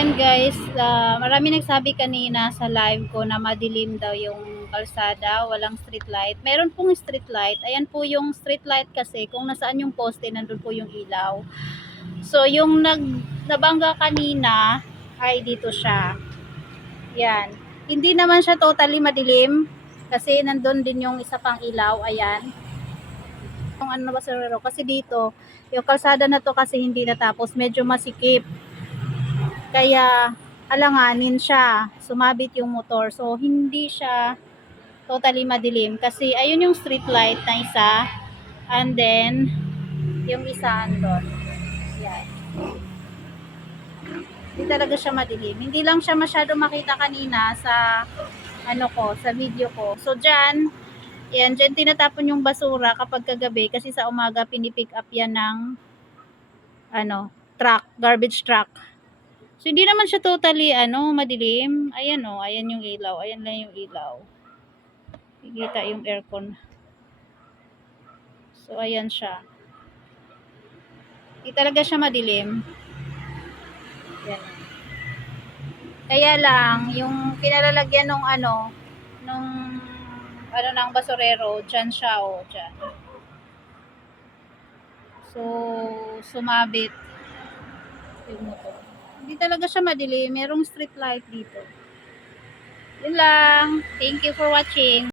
ayan guys, marami nagsabi kanina sa live ko na madilim daw yung kalsada, walang street light. Meron pong street light. Ayan po yung street light kasi kung nasaan yung poste, nandun po yung ilaw. So yung nabangga kanina ay dito siya. Yan. Hindi naman siya totally madilim kasi nandun din yung isa pang ilaw. Ayan. Yung ano ba kasi dito, yung kalsada na to kasi hindi natapos, medyo masikip. Kaya alanganin siya, sumabit yung motor. So hindi siya totally madilim kasi ayun yung street light na isa, and then yung isa andon. Yan. Hindi talaga siya madilim. Hindi lang siya masyado makita kanina sa ano ko, sa video ko. So dyan, yan, dyan tinatapon yung basura kapag kagabi kasi sa umaga pinipick up yan ng ano, truck, garbage truck. So, hindi naman siya totally, madilim. Ayan o, ayan yung ilaw. Ayan lang yung ilaw. Ikita yung aircon. So, ayan siya. Hindi talaga siya madilim. Ayan. Kaya lang, yung kinalalagyan nung ng basurero, dyan siya o, dyan. So, sumabit yung motor. Hindi talaga siya madilim. Merong street light dito. Yun lang. Thank you for watching.